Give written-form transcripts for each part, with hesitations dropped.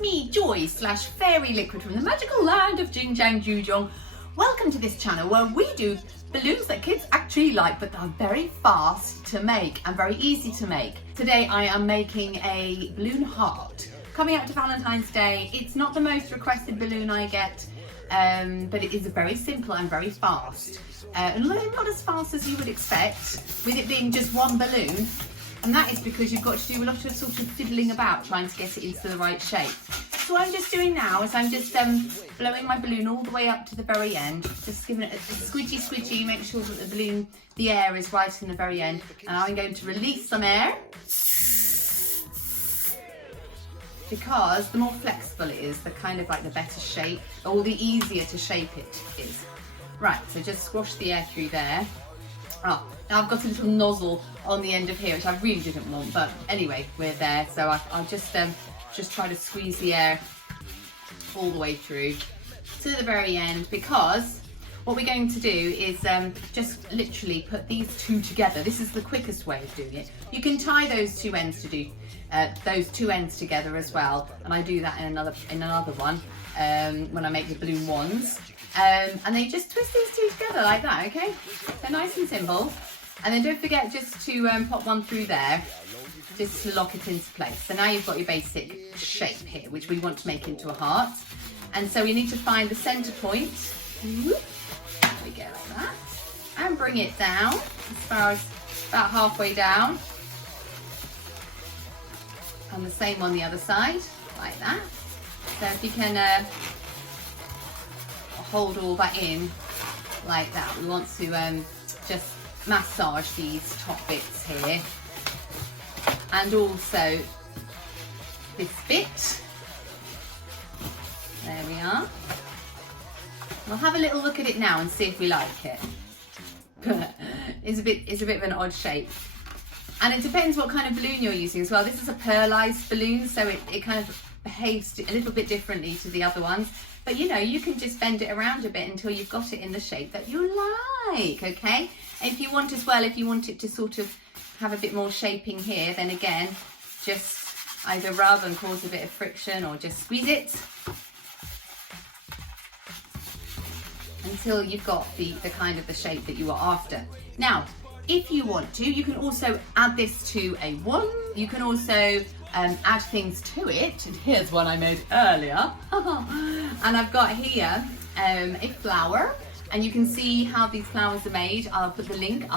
it's me, Joy / Fairy Liquid from the magical land of Jing Jang Jujong. Welcome to this channel where we do balloons that kids actually like, but are very fast to make and very easy to make. Today I am making a balloon heart. Coming up to Valentine's Day, it's not the most requested balloon I get, but it is very simple and very fast. And not as fast as you would expect, with it being just one balloon. And that is because you've got to do a lot of sort of fiddling about trying to get it into the right shape. So what I'm just doing now is I'm just blowing my balloon all the way up to the very end, just giving it a squidgy, make sure that the balloon, the air is right in the very end. And I'm going to release some air, because the more flexible it is, the kind of like the better shape, or the easier to shape it is. Right, so just squash the air through there. Oh, now I've got a little nozzle on the end of here, which I really didn't want, but anyway, we're there. So I'll just try to squeeze the air all the way through to the very end, because what we're going to do is just literally put these two together. This is the quickest way of doing it. You can tie those two ends together as well, and I do that in another one when I make the balloon wands. And then just twist these two together like that, okay? They're nice and simple. And then don't forget just to pop one through there, just to lock it into place. So now you've got your basic shape here, which we want to make into a heart. And so we need to find the centre point. There we go, like that. And bring it down as far as about halfway down. And the same on the other side, like that. So if you can hold all that in like that. We want to just massage these top bits here, and also this bit. There we are. We'll have a little look at it now and see if we like it. It's a bit of an odd shape, and it depends what kind of balloon you're using as well. This is a pearlized balloon, so it kind of behaves a little bit differently to the other ones. But you know, you can just bend it around a bit until you've got it in the shape that you like, okay? And if you want as well, if you want it to sort of have a bit more shaping here, then again, just either rub and cause a bit of friction, or just squeeze it until you've got the kind of the shape that you are after. Now, if you want to, you can also add this to a wand. You can also add things to it, and here's one I made earlier. And I've got here a flower, and you can see how these flowers are made. I'll put the link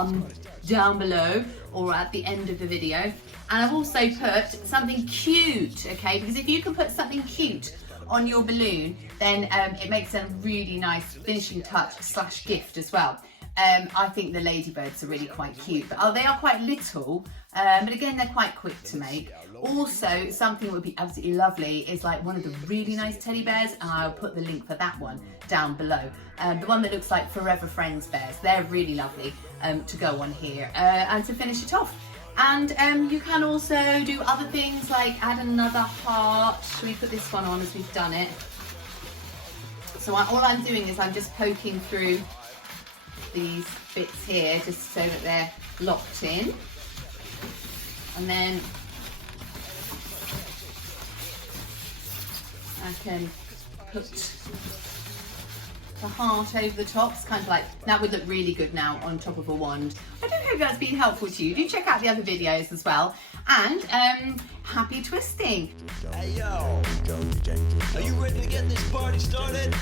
down below or at the end of the video. And I've also put something cute, okay, because if you can put something cute on your balloon, then it makes a really nice finishing touch / gift as well. I think the ladybirds are really quite cute, but they are quite little, but again, they're quite quick to make. Also, something that would be absolutely lovely is like one of the really nice teddy bears, and I'll put the link for that one down below. The one that looks like Forever Friends bears, they're really lovely to go on here and to finish it off. And you can also do other things like add another heart. Shall we put this one on as we've done it? So all I'm doing is I'm just poking through these bits here just so that they're locked in, and then I can put the heart over the top. It's kind of like, that would look really good now on top of a wand. I do hope that's been helpful to you. Do check out the other videos as well, and happy twisting. Hey yo, are you ready to get this party started?